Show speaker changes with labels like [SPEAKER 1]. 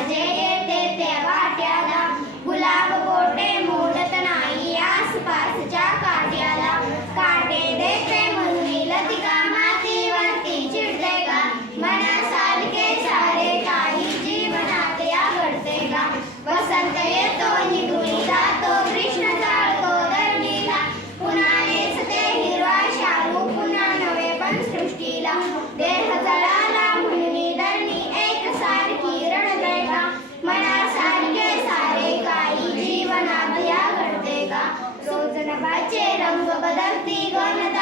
[SPEAKER 1] पाहिजे येते त्या वाट्याला. गुलाब बोटे मोडत नाही आसपासच्या काट्याला. काटे देते म्हणून लतिका मातीवरती चिडते मनासारखे सारे काही जीवनात या घडते का? वसंत येतो निघून जातो कृष्ण चालतो धरणीला पुन्हा हिरवा शालू पुन्हा नवे पण सृष्टीला. देह नभाचे रंग बदलती गण